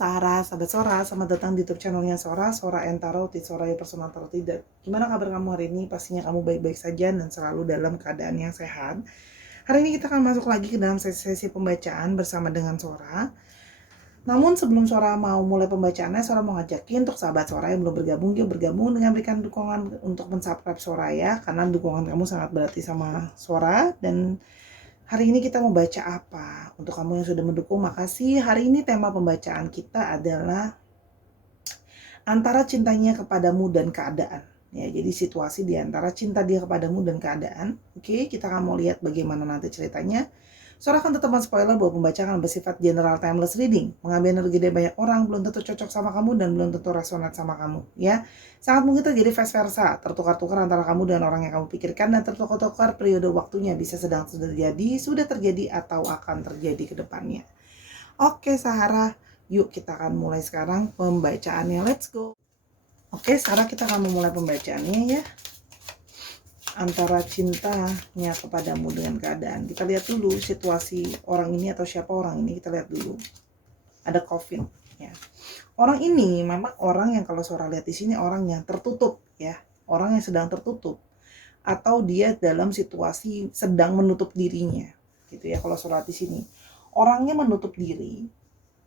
Sarah, sahabat Sora, selamat datang di YouTube channelnya Sora, Sora and Tarot, Sora ya personal tarot tidak. Gimana kabar kamu hari ini? Pastinya kamu baik-baik saja dan selalu dalam keadaan yang sehat. Hari ini kita akan masuk lagi ke dalam sesi pembacaan bersama dengan Sora. Namun sebelum Sora mau mulai pembacaannya, Sora mau ngajakin untuk sahabat Sora yang belum bergabung, yuk bergabung dengan berikan dukungan untuk mensubscribe Sora ya, karena dukungan kamu sangat berarti sama Sora. Dan hari ini kita mau baca apa? Untuk kamu yang sudah mendukung, makasih. Hari ini tema pembacaan kita adalah antara cintanya kepadamu dan keadaan. Ya, jadi situasi di antara cinta dia kepadamu dan keadaan. Oke, kita akan mau lihat bagaimana nanti ceritanya. Sora akan tetap spoiler bahwa pembacaan bersifat general timeless reading. Mengambil energi dari banyak orang, belum tentu cocok sama kamu dan belum tentu resonate sama kamu. Ya, sangat mungkin terjadi vice versa, tertukar-tukar antara kamu dan orang yang kamu pikirkan, dan tertukar-tukar periode waktunya bisa sedang terjadi, sudah terjadi, atau akan terjadi ke depannya. Oke, Sarah, yuk kita akan mulai sekarang pembacaannya. Let's go. Oke, Sarah, kita akan memulai pembacaannya ya. Antara cintanya kepadamu dengan keadaan. Kita lihat dulu situasi orang ini atau siapa orang ini. Kita lihat dulu. Ada coffin ya. Orang ini memang orang yang kalau Sora lihat di sini orang yang tertutup ya. Orang yang sedang tertutup atau dia dalam situasi sedang menutup dirinya gitu ya kalau Sora di sini. Orangnya menutup diri,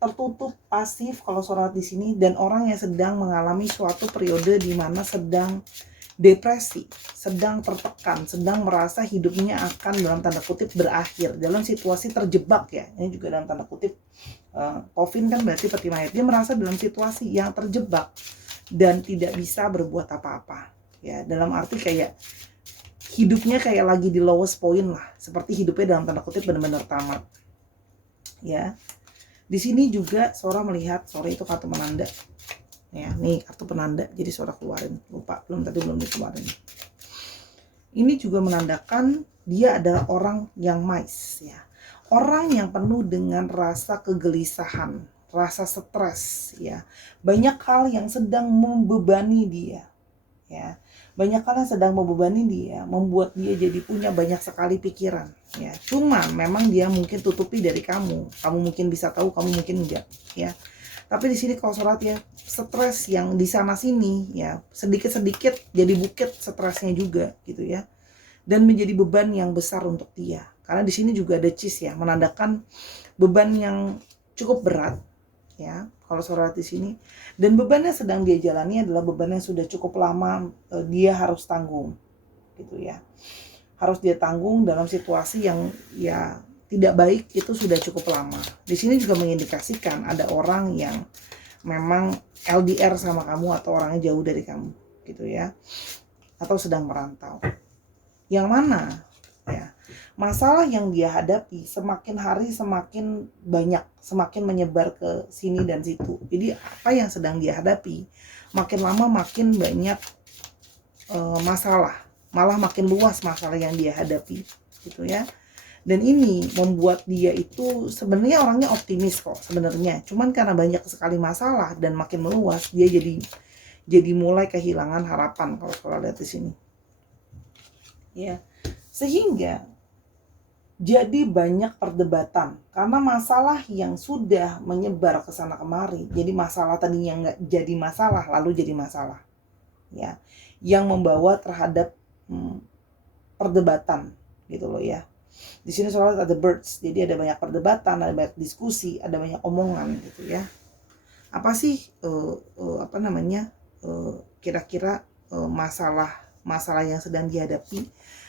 tertutup, pasif kalau Sora di sini, dan orang yang sedang mengalami suatu periode di mana sedang depresi, sedang tertekan, sedang merasa hidupnya akan dalam tanda kutip berakhir, dalam situasi terjebak ya. Ini juga dalam tanda kutip coffin kan berarti peti mayat. Dia merasa dalam situasi yang terjebak dan tidak bisa berbuat apa-apa. Ya, dalam arti kayak hidupnya kayak lagi di lowest point lah, seperti hidupnya dalam tanda kutip benar-benar tamat. Ya. Di sini juga Sora melihat, Sora itu kartu penanda. Ya, nih kartu penanda, jadi Sora keluarin, lupa belum dikeluarin. Ini juga menandakan dia adalah orang yang mais ya, orang yang penuh dengan rasa kegelisahan, rasa stres ya, banyak hal yang sedang membebani dia ya, banyak hal yang sedang membebani dia, membuat dia jadi punya banyak sekali pikiran ya. Cuma memang dia mungkin tutupi dari kamu mungkin bisa tahu, kamu mungkin enggak ya. Tapi di sini kalau Sora ya, stres yang di sana sini ya, sedikit-sedikit jadi bukit stresnya juga gitu ya. Dan menjadi beban yang besar untuk dia. Karena di sini juga ada cheese ya, menandakan beban yang cukup berat ya. Kalau Sora di sini, dan beban yang sedang dia jalani adalah beban yang sudah cukup lama dia harus tanggung gitu ya. Harus dia tanggung dalam situasi yang ya tidak baik, itu sudah cukup lama. Di sini juga mengindikasikan ada orang yang memang LDR sama kamu atau orangnya jauh dari kamu gitu ya, atau sedang merantau. Yang mana ya, masalah yang dia hadapi semakin hari semakin banyak, semakin menyebar ke sini dan situ. Jadi apa yang sedang dia hadapi makin lama makin banyak masalah, malah makin luas masalah yang dia hadapi gitu ya. Dan ini membuat dia itu sebenarnya orangnya optimis kok sebenarnya. Cuman karena banyak sekali masalah dan makin meluas, dia jadi mulai kehilangan harapan kalau lihat di sini. Ya. Sehingga jadi banyak perdebatan karena masalah yang sudah menyebar ke sana kemari. Jadi masalah tadinya nggak jadi masalah lalu jadi masalah. Ya. Yang membawa terhadap perdebatan gitu loh ya. Di sini soalnya ada birds, jadi ada banyak perdebatan, ada banyak diskusi, ada banyak omongan gitu ya. Apa sih kira-kira masalah yang sedang dihadapi?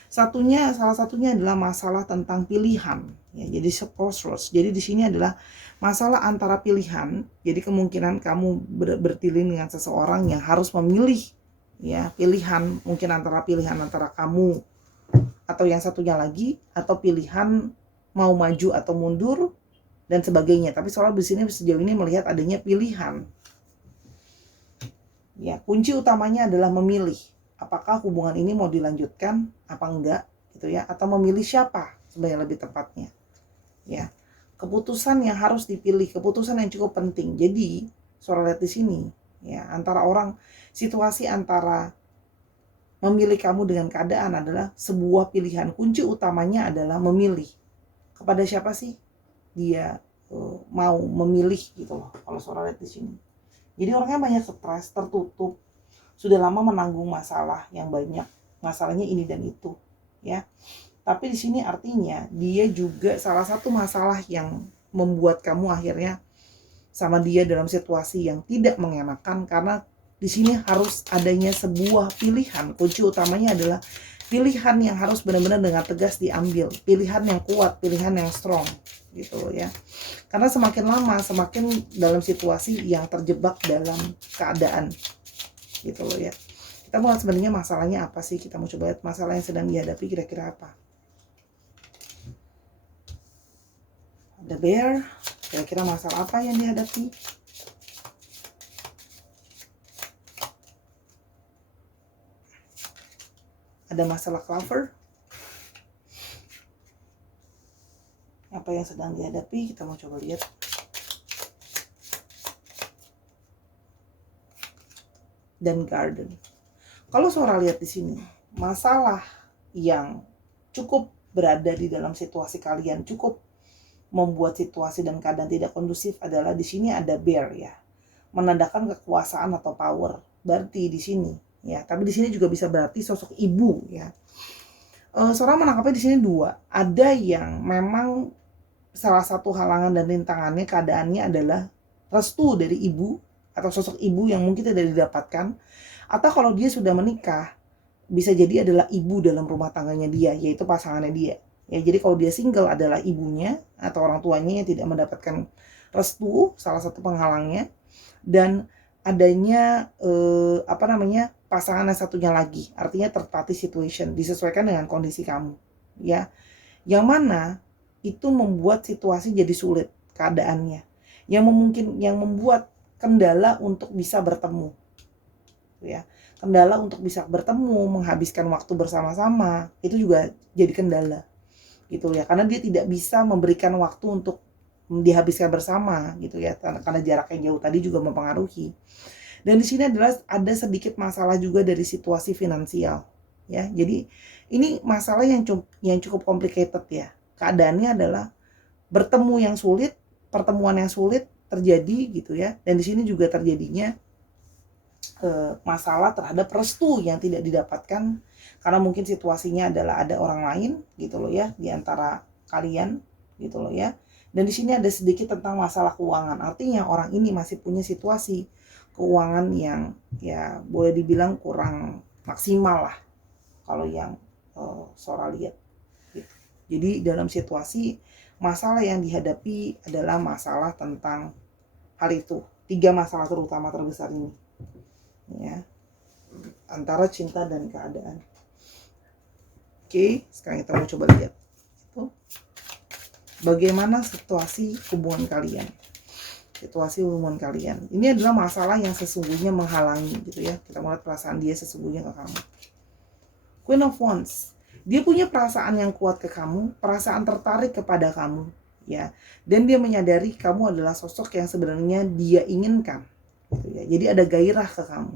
Salah satunya adalah masalah tentang pilihan ya. Jadi crossroads. Jadi di sini adalah masalah antara pilihan. Jadi kemungkinan kamu bertilin dengan seseorang yang harus memilih ya, pilihan mungkin antara kamu atau yang satunya lagi, atau pilihan mau maju atau mundur dan sebagainya. Tapi soal di sini sejauh ini melihat adanya pilihan. Ya, kunci utamanya adalah memilih apakah hubungan ini mau dilanjutkan apa enggak gitu ya, atau memilih siapa sebenarnya lebih tepatnya. Ya. Keputusan yang harus dipilih, keputusan yang cukup penting. Jadi, Sora lihat di sini ya, situasi antara memilih kamu dengan keadaan adalah sebuah pilihan. Kunci utamanya adalah memilih kepada siapa sih dia mau memilih gitu loh kalau Sora lihat di sini. Jadi orangnya banyak stres, tertutup, sudah lama menanggung masalah yang banyak, masalahnya ini dan itu, ya. Tapi di sini artinya dia juga salah satu masalah yang membuat kamu akhirnya sama dia dalam situasi yang tidak mengenakan, karena di sini harus adanya sebuah pilihan. Kunci utamanya adalah pilihan yang harus benar-benar dengan tegas diambil, pilihan yang kuat, pilihan yang strong gitu loh ya. Karena semakin lama semakin dalam situasi yang terjebak dalam keadaan gitu loh ya. Kita mau lihat sebenarnya masalahnya apa sih, kita mau coba lihat masalah yang sedang dihadapi kira-kira apa. Ada bear, kira-kira masalah apa yang dihadapi. Ada masalah clover, apa yang sedang dihadapi, kita mau coba lihat. Dan garden. Kalau Sora lihat di sini, masalah yang cukup berada di dalam situasi kalian, cukup membuat situasi dan keadaan tidak kondusif adalah di sini ada bear ya, menandakan kekuasaan atau power. Berarti di sini ya, tapi di sini juga bisa berarti sosok ibu ya. Sora menangkapnya di sini dua. Ada yang memang salah satu halangan dan rintangannya keadaannya adalah restu dari ibu atau sosok ibu yang mungkin tidak didapatkan, atau kalau dia sudah menikah bisa jadi adalah ibu dalam rumah tangganya dia, yaitu pasangannya dia ya. Jadi kalau dia single adalah ibunya atau orang tuanya yang tidak mendapatkan restu, salah satu penghalangnya. Dan adanya pasangan yang satunya lagi, artinya third party situation, disesuaikan dengan kondisi kamu ya, yang mana itu membuat situasi jadi sulit keadaannya, yang membuat kendala untuk bisa bertemu ya. Kendala untuk bisa bertemu, menghabiskan waktu bersama-sama, itu juga jadi kendala gitu ya, karena dia tidak bisa memberikan waktu untuk dihabiskan bersama gitu ya, karena jarak yang jauh tadi juga mempengaruhi. Dan di sini adalah ada sedikit masalah juga dari situasi finansial ya. Jadi ini masalah yang cukup complicated ya. Keadaannya adalah bertemu yang sulit, pertemuan yang sulit terjadi gitu ya. Dan di sini juga terjadinya masalah terhadap restu yang tidak didapatkan, karena mungkin situasinya adalah ada orang lain gitu loh ya di antara kalian gitu loh ya. Dan di sini ada sedikit tentang masalah keuangan, artinya orang ini masih punya situasi keuangan yang ya boleh dibilang kurang maksimal lah kalau yang Sora lihat gitu. Jadi dalam situasi masalah yang dihadapi adalah masalah tentang hal itu, 3 masalah terutama terbesar ini ya, antara cinta dan keadaan. Oke, sekarang kita mau coba lihat itu bagaimana situasi hubungan kalian. Situasi hubungan kalian ini adalah masalah yang sesungguhnya menghalangi gitu ya. Kita melihat perasaan dia sesungguhnya ke kamu. Queen of Wands, dia punya perasaan yang kuat ke kamu, perasaan tertarik kepada kamu ya, dan dia menyadari kamu adalah sosok yang sebenarnya dia inginkan gitu ya. Jadi ada gairah ke kamu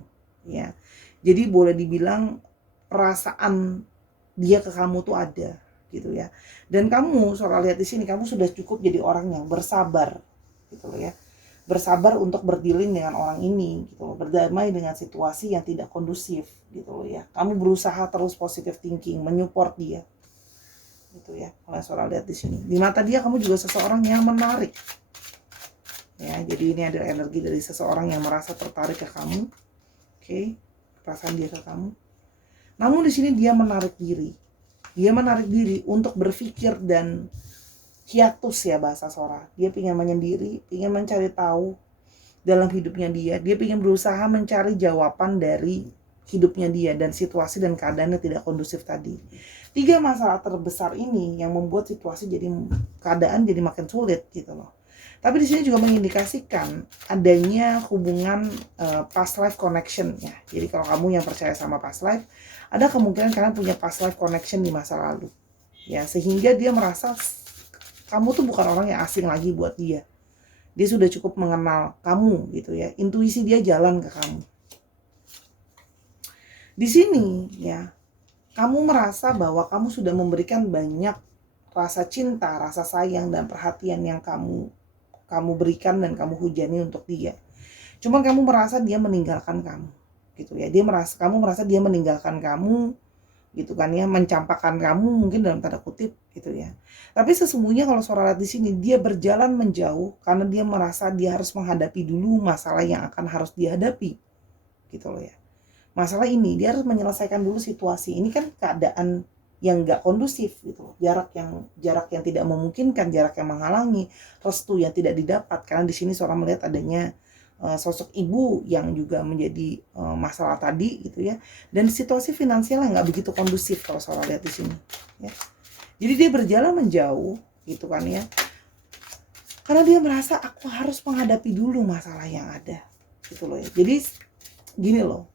ya. Jadi boleh dibilang perasaan dia ke kamu tuh ada gitu ya. Dan kamu soal lihat di sini, kamu sudah cukup jadi orang yang bersabar gitu loh ya. Bersabar untuk berdealing dengan orang ini gitu loh, berdamai dengan situasi yang tidak kondusif gitu loh ya. Kamu berusaha terus positive thinking, menyupport dia gitu ya. Kalau Sora lihat di sini, di mata dia kamu juga seseorang yang menarik ya. Jadi ini adalah energi dari seseorang yang merasa tertarik ke kamu. Oke, perasaan dia ke kamu. Namun di sini dia menarik diri. Dia menarik diri untuk berpikir dan hiatus ya bahasa Sora. Dia ingin menyendiri, ingin mencari tahu dalam hidupnya dia. Dia ingin berusaha mencari jawaban dari hidupnya dia dan situasi dan keadaannya tidak kondusif tadi. 3 masalah terbesar ini yang membuat situasi jadi keadaan jadi makin sulit gitu loh. Tapi di sini juga mengindikasikan adanya hubungan past life connection ya. Jadi kalau kamu yang percaya sama past life, ada kemungkinan kalian punya past life connection di masa lalu. Ya, sehingga dia merasa kamu tuh bukan orang yang asing lagi buat dia. Dia sudah cukup mengenal kamu gitu ya. Intuisi dia jalan ke kamu. Di sini ya, kamu merasa bahwa kamu sudah memberikan banyak rasa cinta, rasa sayang dan perhatian yang kamu kamu berikan dan kamu hujani untuk dia. Cuman kamu merasa dia meninggalkan kamu, gitu ya. Kamu merasa dia meninggalkan kamu, gitu kan ya, mencampakkan kamu mungkin dalam tanda kutip, gitu ya. Tapi sesungguhnya kalau Sora lihat di sini, dia berjalan menjauh karena dia merasa dia harus menghadapi dulu masalah yang akan harus dihadapi, gitu loh ya. Masalah ini dia harus menyelesaikan dulu situasi. Ini kan keadaan yang nggak kondusif gitu loh. Jarak yang tidak memungkinkan, jarak yang menghalangi, restu yang tidak didapat. Karena di sini seorang melihat adanya sosok ibu yang juga menjadi masalah tadi gitu ya. Dan situasi finansial yang nggak begitu kondusif kalau seorang lihat di sini ya. Jadi dia berjalan menjauh gitu kan ya. Karena dia merasa aku harus menghadapi dulu masalah yang ada gitu loh ya. Jadi gini loh,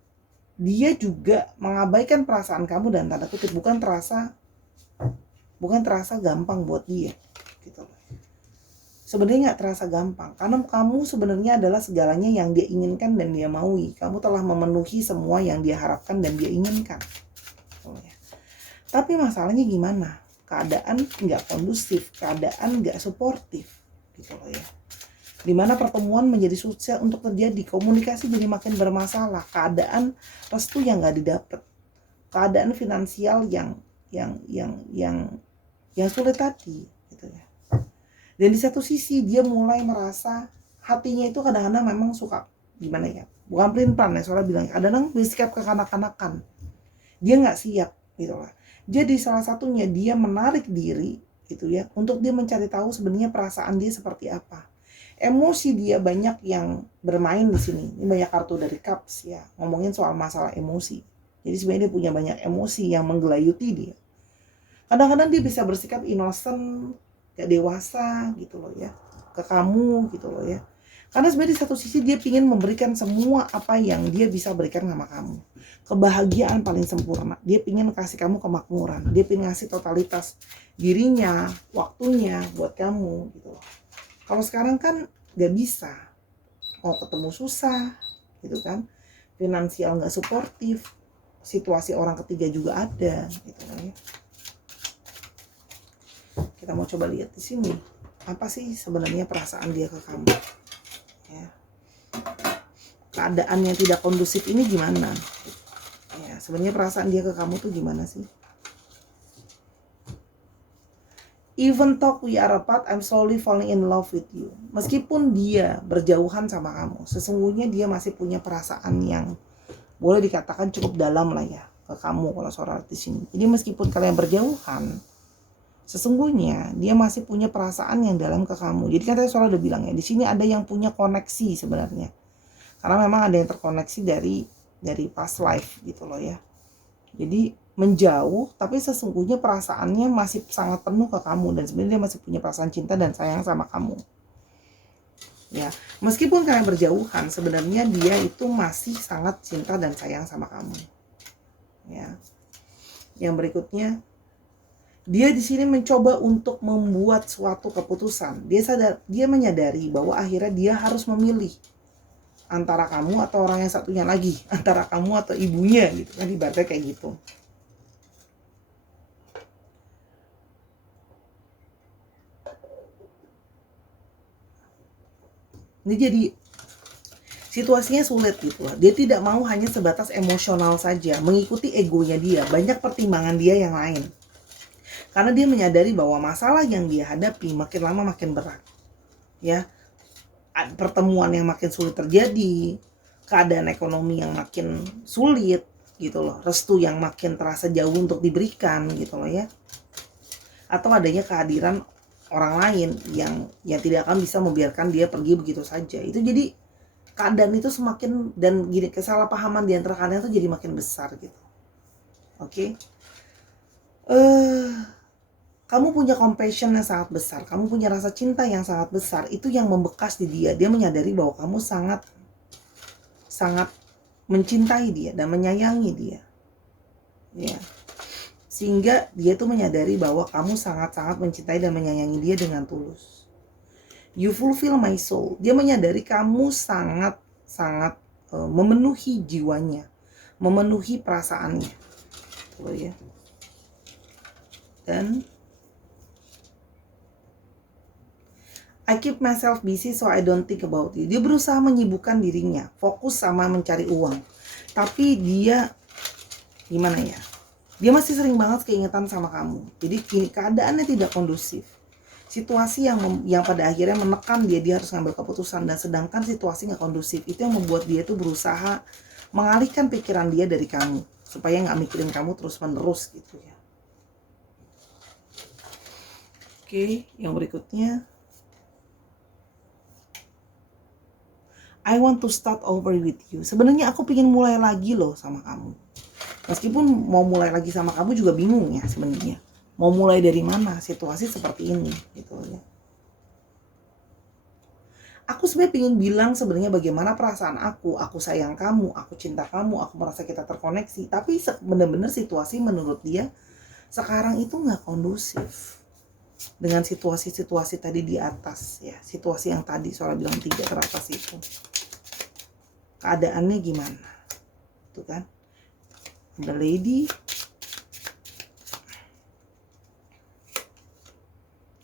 dia juga mengabaikan perasaan kamu dan tanda kutip, bukan terasa gampang buat dia gitu loh. Sebenarnya nggak terasa gampang karena kamu sebenarnya adalah segalanya yang dia inginkan dan dia maui. Kamu telah memenuhi semua yang dia harapkan dan dia inginkan gitu ya. Tapi masalahnya gimana? Keadaan nggak kondusif, keadaan nggak suportif gitu loh ya. Dimana pertemuan menjadi susah untuk terjadi, komunikasi jadi makin bermasalah, keadaan restu yang nggak didapat, keadaan finansial yang sulit tadi, gitu ya. Dan di satu sisi dia mulai merasa hatinya itu kadang-kadang memang suka gimana ya, bukan pelin-pelan ya, soalnya bilang kadang-kadang bersikap kekanak-kanakan, dia nggak siap, gitu lah. Jadi salah satunya dia menarik diri, gitu ya, untuk dia mencari tahu sebenarnya perasaan dia seperti apa. Emosi dia banyak yang bermain di sini. Ini banyak kartu dari Cups ya, ngomongin soal masalah emosi. Jadi sebenarnya dia punya banyak emosi yang menggelayuti dia. Kadang-kadang dia bisa bersikap innocent, gak dewasa gitu loh ya, ke kamu gitu loh ya. Karena sebenarnya di satu sisi dia ingin memberikan semua apa yang dia bisa berikan sama kamu. Kebahagiaan paling sempurna. Dia ingin kasih kamu kemakmuran. Dia ingin ngasih totalitas dirinya, waktunya buat kamu gitu loh. Kalau sekarang kan gak bisa, mau ketemu susah gitu kan, finansial gak suportif, situasi orang ketiga juga ada gitu kan ya. Kita mau coba lihat di sini, apa sih sebenarnya perasaan dia ke kamu ya. Keadaan yang tidak kondusif ini gimana ya, sebenarnya perasaan dia ke kamu tuh gimana sih. Even though we are apart, I'm slowly falling in love with you. Meskipun dia berjauhan sama kamu, sesungguhnya dia masih punya perasaan yang boleh dikatakan cukup dalam lah ya ke kamu kalau seorang di sini. Jadi meskipun kalian berjauhan, sesungguhnya dia masih punya perasaan yang dalam ke kamu. Jadi kan tadi seorang udah bilang ya, di sini ada yang punya koneksi sebenarnya. Karena memang ada yang terkoneksi dari past life gitu loh ya. Jadi menjauh, tapi sesungguhnya perasaannya masih sangat penuh ke kamu dan sebenarnya dia masih punya perasaan cinta dan sayang sama kamu. Ya, meskipun kalian berjauhan, sebenarnya dia itu masih sangat cinta dan sayang sama kamu. Ya. Yang berikutnya, dia di sini mencoba untuk membuat suatu keputusan. Dia menyadari bahwa akhirnya dia harus memilih antara kamu atau orang yang satunya lagi, antara kamu atau ibunya gitu kan, ibaratnya kayak gitu. Ini jadi situasinya sulit gitu loh. Dia tidak mau hanya sebatas emosional saja, mengikuti egonya dia, banyak pertimbangan dia yang lain. Karena dia menyadari bahwa masalah yang dia hadapi makin lama makin berat. Ya, pertemuan yang makin sulit terjadi, keadaan ekonomi yang makin sulit gitu loh, restu yang makin terasa jauh untuk diberikan gitu loh ya. Atau adanya kehadiran orang lain yang tidak akan bisa membiarkan dia pergi begitu saja. Itu jadi keadaan itu semakin, dan gini, kesalahpahaman di antara kalian itu jadi makin besar gitu. Oke. Kamu punya compassion yang sangat besar, kamu punya rasa cinta yang sangat besar, itu yang membekas di dia. Dia menyadari bahwa kamu sangat mencintai dia dan menyayangi dia. Ya. Sehingga dia tuh menyadari bahwa kamu sangat-sangat mencintai dan menyayangi dia dengan tulus. You fulfill my soul. Dia menyadari kamu sangat memenuhi jiwanya, memenuhi perasaannya. Tuh ya. Dan I keep myself busy so I don't think about you. Dia berusaha menyibukkan dirinya, fokus sama mencari uang. Tapi dia, gimana ya, dia masih sering banget keingetan sama kamu. Jadi keadaannya tidak kondusif. Situasi yang pada akhirnya menekan dia harus ngambil keputusan. Dan sedangkan situasi nggak kondusif, itu yang membuat dia tuh berusaha mengalihkan pikiran dia dari kamu. Supaya nggak mikirin kamu terus menerus gitu ya. Oke, yang berikutnya. I want to start over with you. Sebenarnya aku pengen mulai lagi loh sama kamu. Meskipun mau mulai lagi sama kamu juga bingung ya sebenarnya. Mau mulai dari mana situasi seperti ini gitu ya. Aku sebenarnya pengen bilang sebenarnya bagaimana perasaan aku sayang kamu, aku cinta kamu, aku merasa kita terkoneksi. Tapi benar-benar situasi menurut dia sekarang itu nggak kondusif dengan situasi-situasi tadi di atas ya. Situasi yang tadi Sora bilang 3 teratas itu. Keadaannya gimana? Tuh kan. The lady.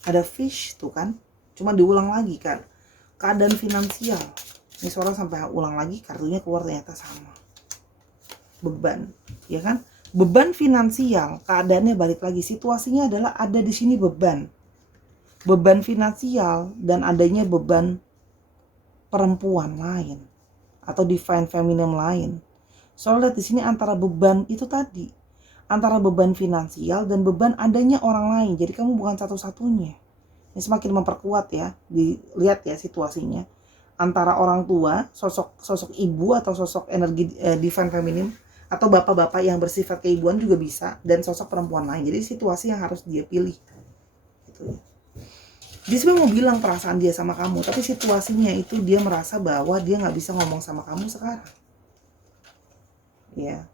Ada fish tuh kan. Cuma diulang lagi kan. Keadaan finansial. Ini Sora sampai ulang lagi kartunya keluar ternyata sama. Beban, ya kan? Beban finansial, keadaannya balik lagi. Situasinya adalah ada di sini beban. Beban finansial dan adanya beban perempuan lain atau divine feminine lain. Soalnya di sini antara beban itu tadi, antara beban finansial dan beban adanya orang lain. Jadi kamu bukan satu-satunya. Ini semakin memperkuat ya, dilihat ya situasinya. Antara orang tua, sosok ibu atau sosok energi divine feminine atau bapak-bapak yang bersifat keibuan juga bisa, dan sosok perempuan lain. Jadi situasi yang harus dia pilih. Gitu ya. Dia sebenarnya mau bilang perasaan dia sama kamu, tapi situasinya itu dia merasa bahwa dia nggak bisa ngomong sama kamu sekarang. Ya,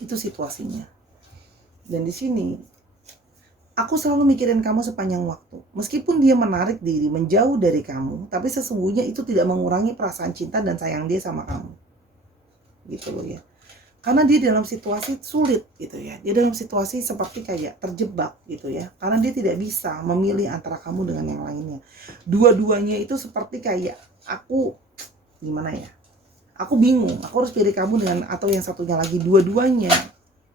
itu situasinya. Dan di sini aku selalu mikirin kamu sepanjang waktu. Meskipun dia menarik diri, menjauh dari kamu, tapi sesungguhnya itu tidak mengurangi perasaan cinta dan sayang dia sama kamu. Gitu loh ya. Karena dia dalam situasi sulit gitu ya. Dia dalam situasi seperti kayak terjebak gitu ya. Karena dia tidak bisa memilih antara kamu dengan yang lainnya. Dua-duanya itu seperti kayak aku, gimana ya, aku bingung, aku harus pilih kamu dengan atau yang satunya lagi. Dua-duanya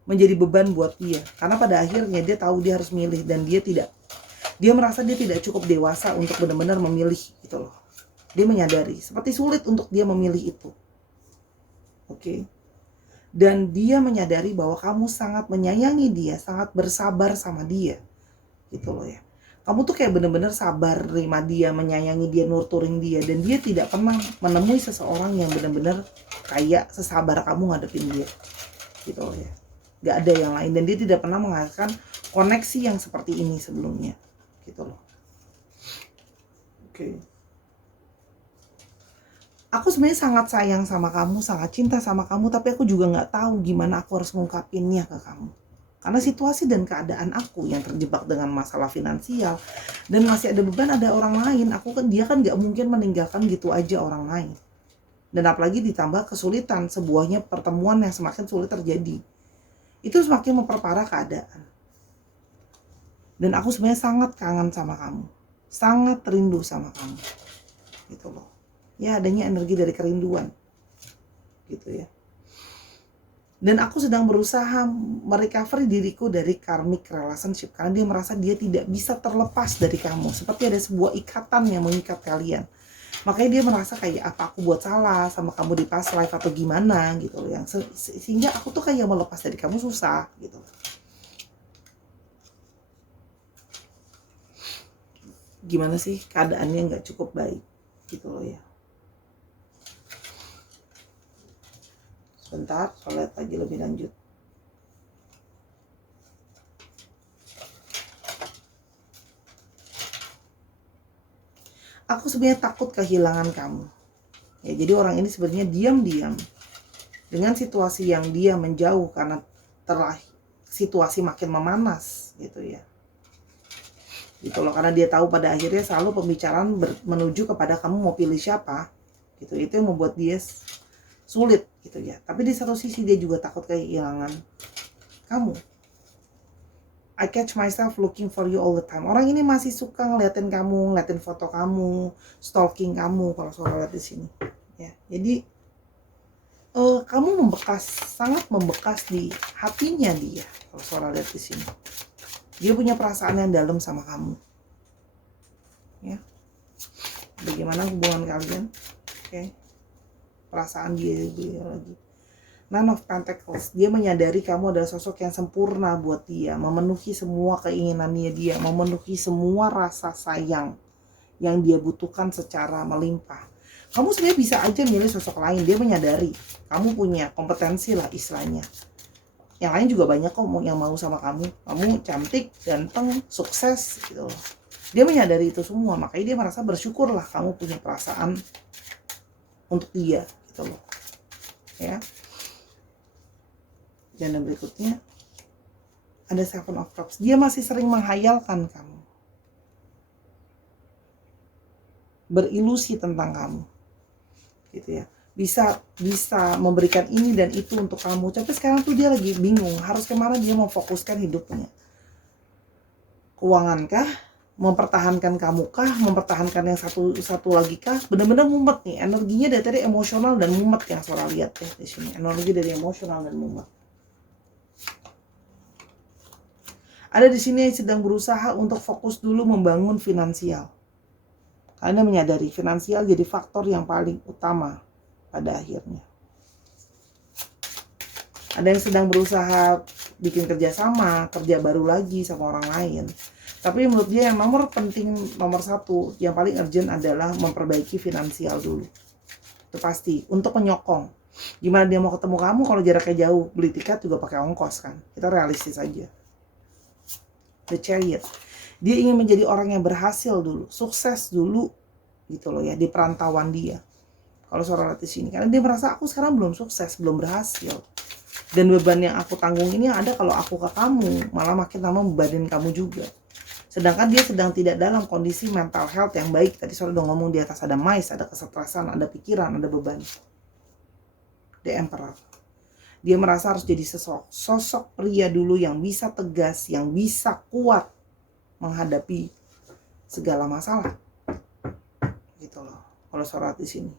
menjadi beban buat dia, karena pada akhirnya dia tahu dia harus milih dan dia merasa dia tidak cukup dewasa untuk benar-benar memilih gitu loh. Dia menyadari seperti sulit untuk dia memilih itu. Oke. Dan dia menyadari bahwa kamu sangat menyayangi dia, sangat bersabar sama dia gitu loh ya. Kamu tuh kayak benar-benar sabar terima dia, menyayangi dia, nurturing dia, dan dia tidak pernah menemui seseorang yang benar-benar kayak sesabar kamu ngadepin dia gitu loh ya. Gak ada yang lain, dan dia tidak pernah menghasilkan koneksi yang seperti ini sebelumnya gitu loh. Oke. Aku sebenarnya sangat sayang sama kamu, sangat cinta sama kamu, tapi aku juga nggak tahu gimana aku harus ngungkapinnya ke kamu. Karena situasi dan keadaan aku yang terjebak dengan masalah finansial dan masih ada beban, ada orang lain. Dia kan nggak mungkin meninggalkan gitu aja orang lain. Dan apalagi ditambah kesulitan sebuahnya pertemuan yang semakin sulit terjadi. Itu semakin memperparah keadaan. Dan aku sebenarnya sangat kangen sama kamu. Sangat rindu sama kamu. Gitu loh. Ya, adanya energi dari kerinduan. Gitu ya. Dan aku sedang berusaha merecovery diriku dari karmic relationship. Karena dia merasa dia tidak bisa terlepas dari kamu. Seperti ada sebuah ikatan yang mengikat kalian. Makanya dia merasa kayak apa aku buat salah sama kamu di past life atau gimana gitu loh. Sehingga aku tuh kayak melepas dari kamu susah gitu. Gimana sih keadaannya nggak cukup baik gitu loh ya. Sebentar, saya lihat lagi lebih lanjut. Aku sebenarnya takut kehilangan kamu. Ya, jadi orang ini sebenarnya diam-diam dengan situasi yang dia menjauh karena telah situasi makin memanas gitu ya. Gitu loh, karena dia tahu pada akhirnya selalu pembicaraan menuju kepada kamu mau pilih siapa. Gitu. Itu yang membuat dia sulit gitu ya. Tapi di satu sisi dia juga takut kehilangan kamu. I catch myself looking for you all the time. Orang ini masih suka ngeliatin kamu, ngeliatin foto kamu, stalking kamu kalau Saudara lihat di sini. Ya, jadi kamu membekas, sangat membekas di hatinya dia kalau Saudara lihat di sini. Dia punya perasaan yang dalam sama kamu. Ya. Bagaimana hubungan kalian? Oke. Perasaan dia lagi. Nine of Pentacles, dia menyadari kamu adalah sosok yang sempurna buat dia, memenuhi semua keinginannya dia, memenuhi semua rasa sayang yang dia butuhkan secara melimpah. Kamu sebenarnya bisa aja milih sosok lain, dia menyadari kamu punya kompetensi lah istilahnya. Yang lain juga banyak kok yang mau sama kamu. Kamu cantik, ganteng, sukses gitu loh. Dia menyadari itu semua, makanya dia merasa bersyukur lah kamu punya perasaan untuk dia gitu loh. Ya. Dan yang berikutnya ada Seven of Cups. Dia masih sering menghayalkan kamu, berilusi tentang kamu, gitu ya. Bisa memberikan ini dan itu untuk kamu. Tapi sekarang tuh dia lagi bingung harus kemana dia mau fokuskan hidupnya. Keuangan kah? Mempertahankan kamu kah? Mempertahankan yang satu lagi kah? Benar-benar mumet nih. Energinya dari tadi emosional dan mumet yang Saudara lihat ya di sini. Energi dari emosional dan mumet. Ada di sini yang sedang berusaha untuk fokus dulu membangun finansial. Karena menyadari finansial jadi faktor yang paling utama pada akhirnya. Ada yang sedang berusaha bikin kerjasama, kerja baru lagi sama orang lain. Tapi menurut dia yang nomor satu, yang paling urgent adalah memperbaiki finansial dulu. Itu pasti, untuk menyokong. Gimana dia mau ketemu kamu kalau jaraknya jauh, beli tiket juga pakai ongkos kan. Kita realistis aja. The Chariot, dia ingin menjadi orang yang berhasil dulu, sukses dulu gitu loh ya, di perantauan dia. Kalau Saudara lihat di sini, karena dia merasa aku sekarang belum sukses, belum berhasil, dan beban yang aku tanggung ini ada kalau aku ke kamu, malah makin lama bebanin kamu juga. Sedangkan dia sedang tidak dalam kondisi mental health yang baik. Tadi Saudara udah ngomong di atas ada mice, ada kesetresan, ada pikiran, ada beban. The Emperor, dia merasa harus jadi sosok pria dulu yang bisa tegas, yang bisa kuat menghadapi segala masalah. Gitu loh. Kalau Saudara di sini.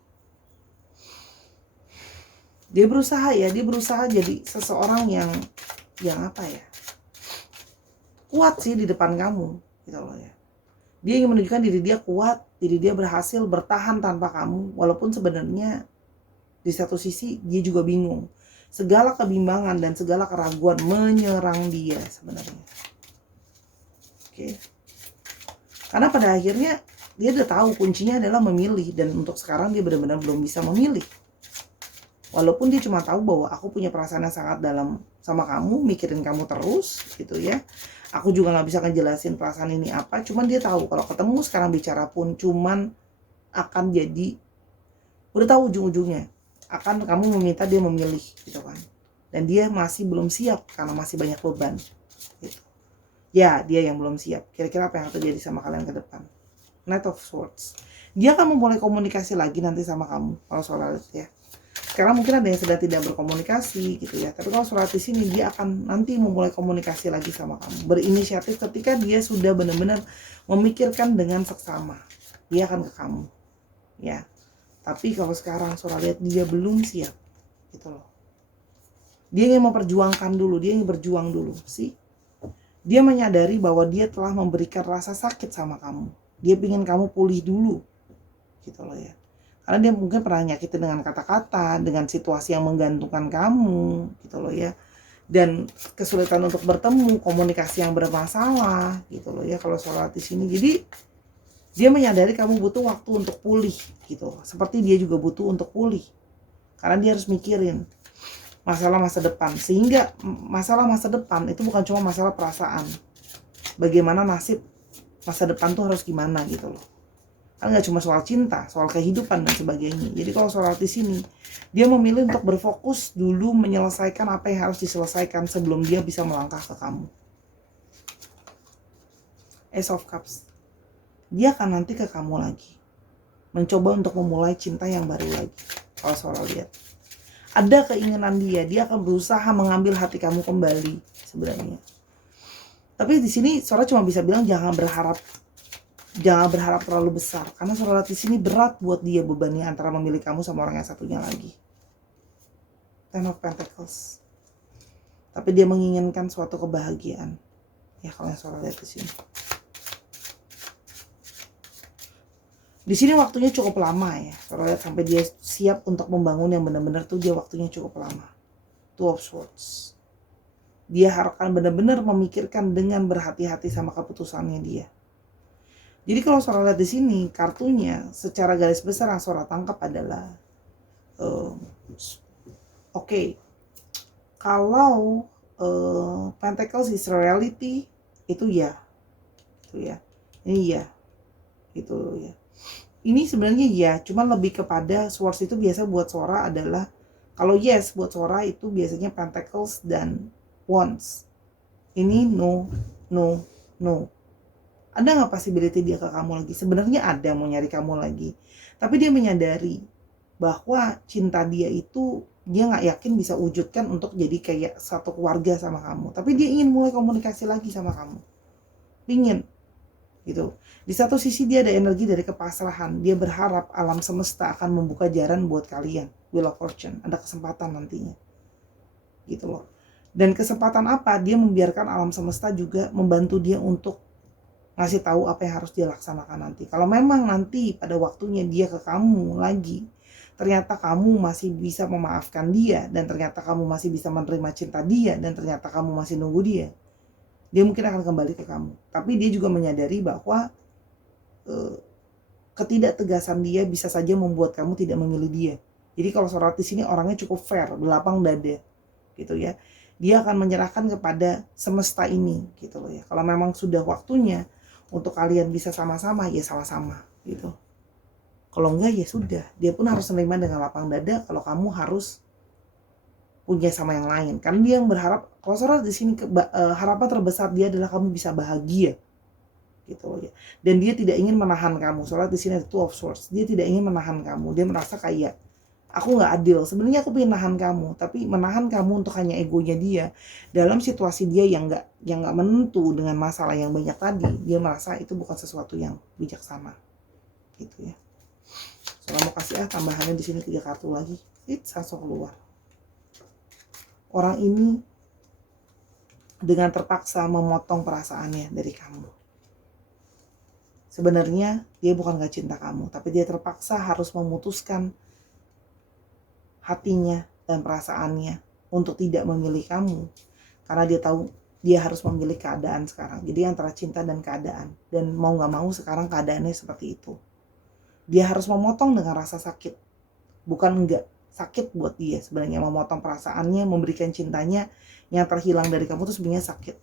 Dia berusaha jadi seseorang yang apa ya? Kuat sih di depan kamu, gitu loh ya. Dia ingin menunjukkan diri dia kuat, diri dia berhasil bertahan tanpa kamu, walaupun sebenarnya di satu sisi dia juga bingung. Segala kebimbangan dan segala keraguan menyerang dia sebenarnya. Oke. Karena pada akhirnya dia udah tahu kuncinya adalah memilih, dan untuk sekarang dia benar-benar belum bisa memilih. Walaupun dia cuma tahu bahwa aku punya perasaan yang sangat dalam sama kamu, mikirin kamu terus gitu ya. Aku juga nggak bisa ngejelasin perasaan ini apa, cuman dia tahu kalau ketemu sekarang bicara pun cuman akan jadi, udah tahu ujung-ujungnya akan kamu meminta dia memilih gitu kan, dan dia masih belum siap karena masih banyak beban gitu. Ya, dia yang belum siap. Kira-kira apa yang akan terjadi sama kalian ke depan? Knight of Swords, dia akan memulai komunikasi lagi nanti sama kamu kalau Saudara lihat ya. Sekarang mungkin ada yang sedang tidak berkomunikasi gitu ya, tapi kalau Saudara di sini dia akan nanti memulai komunikasi lagi sama kamu, berinisiatif ketika dia sudah benar-benar memikirkan dengan seksama, dia akan ke kamu ya. Tapi kalau sekarang Saudara lihat dia belum siap gitu loh. Dia ingin memperjuangkan dulu, dia ingin berjuang dulu sih. Dia menyadari bahwa dia telah memberikan rasa sakit sama kamu. Dia ingin kamu pulih dulu gitu loh ya. Karena dia mungkin pernah nyakitin dengan kata-kata, dengan situasi yang menggantungkan kamu gitu loh ya. Dan kesulitan untuk bertemu, komunikasi yang bermasalah gitu loh ya kalau Saudara di sini. Jadi dia menyadari kamu butuh waktu untuk pulih gitu. Seperti dia juga butuh untuk pulih. Karena dia harus mikirin masalah masa depan. Sehingga masalah masa depan itu bukan cuma masalah perasaan. Bagaimana nasib masa depan tuh harus gimana gitu loh. Kan nggak cuma soal cinta, soal kehidupan dan sebagainya. Jadi kalau Saudara di sini, dia memilih untuk berfokus dulu menyelesaikan apa yang harus diselesaikan sebelum dia bisa melangkah ke kamu. Ace of Cups, dia akan nanti ke kamu lagi, mencoba untuk memulai cinta yang baru lagi. Kalau Saudara lihat, ada keinginan dia akan berusaha mengambil hati kamu kembali sebenarnya. Tapi di sini Sora cuma bisa bilang jangan berharap terlalu besar, karena Sora lihat di sini berat buat dia bebannya antara memilih kamu sama orang yang satunya lagi. Ten of Pentacles. Tapi dia menginginkan suatu kebahagiaan. Ya kalau yang Sora lihat di sini. Di sini waktunya cukup lama ya. Sora lihat sampai dia siap untuk membangun yang benar-benar tuh dia waktunya cukup lama. Two of Swords. Dia akan benar-benar memikirkan dengan berhati-hati sama keputusannya dia. Jadi kalau Sora lihat di sini kartunya secara garis besar yang Sora tangkap adalah oke. Kalau Pentacles is reality itu ya. Itu ya. Ini ya. Itu ya. Ini sebenarnya ya, cuma lebih kepada Swords itu biasa buat Sora adalah kalau yes buat Sora itu biasanya Pentacles dan Wands. Ini no. Ada nggak possibility dia ke kamu lagi? Sebenarnya ada, mau nyari kamu lagi. Tapi dia menyadari bahwa cinta dia itu dia nggak yakin bisa wujudkan untuk jadi kayak satu keluarga sama kamu. Tapi dia ingin mulai komunikasi lagi sama kamu. Ingin gitu. Di satu sisi dia ada energi dari kepasrahan. Dia berharap alam semesta akan membuka jalan buat kalian. Wheel of Fortune, ada kesempatan nantinya. Gitu loh. Dan kesempatan apa? Dia membiarkan alam semesta juga membantu dia untuk ngasih tahu apa yang harus dia laksanakan nanti. Kalau memang nanti pada waktunya dia ke kamu lagi, ternyata kamu masih bisa memaafkan dia, dan ternyata kamu masih bisa menerima cinta dia, dan ternyata kamu masih nunggu dia, dia mungkin akan kembali ke kamu. Tapi dia juga menyadari bahwa ketidaktegasan dia bisa saja membuat kamu tidak memilih dia. Jadi kalau Sora di sini orangnya cukup fair, berlapang dada, gitu ya. Dia akan menyerahkan kepada semesta ini, gitu loh ya. Kalau memang sudah waktunya untuk kalian bisa sama-sama, ya sama-sama, gitu. Kalau enggak ya sudah, dia pun harus menerima dengan lapang dada kalau kamu harus punya sama yang lain. Karena dia yang berharap, kalau Sora di sini harapan terbesar dia adalah kamu bisa bahagia, gitu ya. Dan dia tidak ingin menahan kamu. Soalnya di sini ada Two of Swords. Dia tidak ingin menahan kamu. Dia merasa kayak aku nggak adil. Sebenarnya aku pengen nahan kamu, tapi menahan kamu untuk hanya egonya dia. Dalam situasi dia yang nggak menentu dengan masalah yang banyak tadi, dia merasa itu bukan sesuatu yang bijaksana, gitu ya. Soalnya mau kasih tambahannya di sini 3 kartu lagi. Langsung keluar. Orang ini dengan terpaksa memotong perasaannya dari kamu. Sebenarnya dia bukan gak cinta kamu, tapi dia terpaksa harus memutuskan hatinya dan perasaannya untuk tidak memilih kamu. Karena dia tahu dia harus memilih keadaan sekarang. Jadi antara cinta dan keadaan. Dan mau gak mau sekarang keadaannya seperti itu. Dia harus memotong dengan rasa sakit. Bukan enggak, sakit buat dia sebenarnya. Memotong perasaannya, memberikan cintanya yang terhilang dari kamu itu sebenarnya sakit.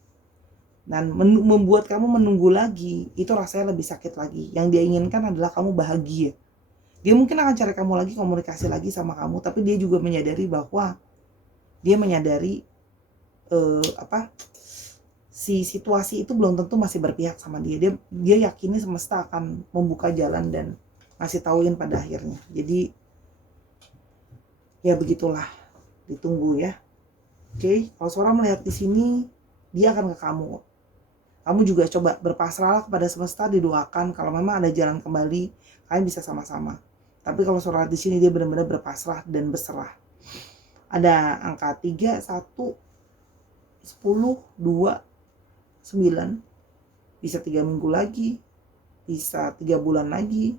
Dan membuat kamu menunggu lagi, itu rasanya lebih sakit lagi. Yang dia inginkan adalah kamu bahagia. Dia mungkin akan cari kamu lagi, komunikasi lagi sama kamu, tapi dia juga menyadari bahwa dia menyadari si situasi itu belum tentu masih berpihak sama dia. Dia yakini semesta akan membuka jalan dan ngasih tauin pada akhirnya. Jadi ya begitulah, ditunggu ya. Oke, kalau Sora melihat di sini, dia akan ke kamu. Kamu juga coba berpasrahlah kepada semesta, didoakan kalau memang ada jalan kembali, kalian bisa sama-sama. Tapi kalau Sora di sini dia benar-benar berpasrah dan berserah. Ada angka 3, 1, 10, 2, 9. Bisa 3 minggu lagi, bisa 3 bulan lagi,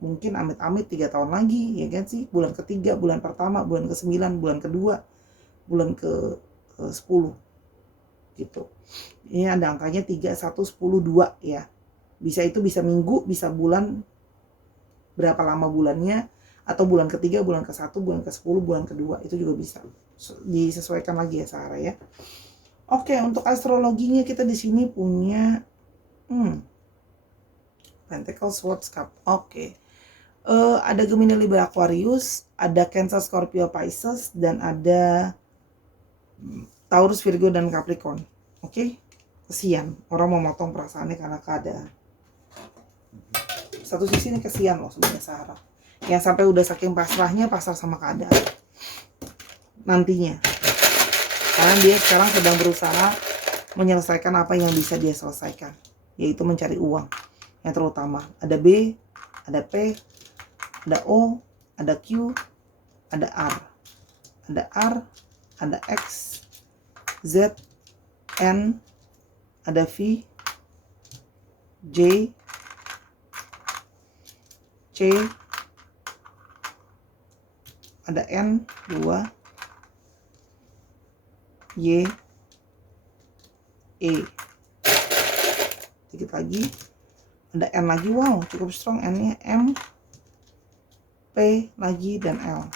mungkin amit-amit 3 tahun lagi, ya kan sih? Bulan ketiga, bulan pertama, bulan ke-9, bulan kedua, bulan ke-10. Gitu. Ini ada angkanya 3, 1, 10, 2 ya. Bisa itu bisa minggu, bisa bulan, berapa lama bulannya, atau bulan ketiga, bulan ke-1, bulan ke-10, bulan kedua, itu juga bisa. Disesuaikan lagi ya Sarah ya. Oke, untuk astrologinya kita di sini punya Pentacle Swords Cup. Oke. Ada Gemini, Libra, Aquarius, ada Cancer, Scorpio, Pisces, dan ada Taurus, Virgo, dan Capricorn. Oke? Kesian. Orang mau motong perasaannya karena keadaan. Satu sisi ini kesian loh sebenarnya Sarah. Yang sampai udah saking pasrahnya, pasrah sama keadaan. Nantinya. Karena dia sekarang sedang berusaha menyelesaikan apa yang bisa dia selesaikan, yaitu mencari uang yang terutama. Ada B, ada P, ada O, ada Q, ada R. Ada R, ada X, Z, N, ada V, J, C, ada N, 2, Y, E. Dikit lagi, ada N lagi, wow cukup strong N-nya, M, P lagi, dan L.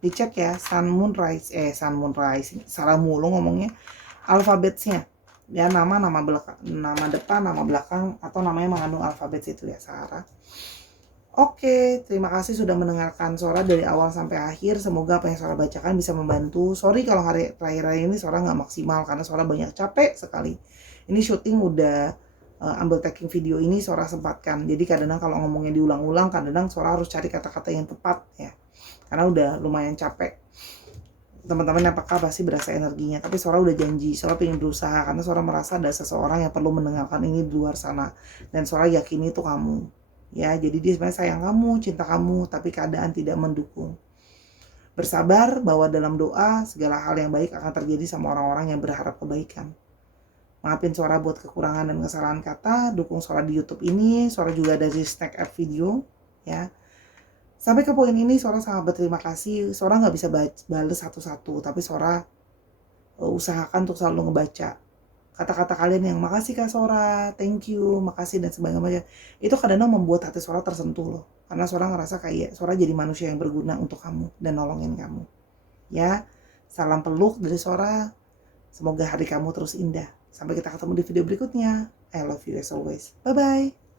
Dicek ya, Sun Moon Rise, salah mulu ngomongnya, alfabetnya ya, nama belakang, nama depan, nama belakang, atau namanya mengandung alfabet itu ya, Sarah. Oke, terima kasih sudah mendengarkan Sora dari awal sampai akhir. Semoga apa yang Sora bacakan bisa membantu. Sorry kalau hari terakhir ini Sora nggak maksimal karena Sora banyak capek sekali. Ini syuting udah ambil tagging video ini Sora sempatkan. Jadi kadang-kadang kalau ngomongnya diulang-ulang, kadang-kadang Sora harus cari kata-kata yang tepat ya. Karena udah lumayan capek. Teman-teman apakah pasti berasa energinya, tapi Sora udah janji, Sora pengen berusaha karena Sora merasa ada seseorang yang perlu mendengarkan ini di luar sana, dan Sora yakin itu kamu ya. Jadi dia sebenarnya sayang kamu, cinta kamu, tapi keadaan tidak mendukung. Bersabar bahwa dalam doa segala hal yang baik akan terjadi sama orang-orang yang berharap kebaikan. Maafin Sora buat kekurangan dan kesalahan kata. Dukung Sora di YouTube ini. Sora juga ada di Snack App video ya. Sampai ke poin ini Sora sangat berterima kasih. Sora nggak bisa bales satu-satu, tapi Sora usahakan untuk selalu ngebaca kata-kata kalian yang makasih Kak Sora, thank you, makasih dan sebagainya. Itu kadang-kadang membuat hati Sora tersentuh loh. Karena Sora ngerasa kayak Sora jadi manusia yang berguna untuk kamu dan nolongin kamu. Ya, salam peluk dari Sora. Semoga hari kamu terus indah. Sampai kita ketemu di video berikutnya. I love you as always. Bye-bye.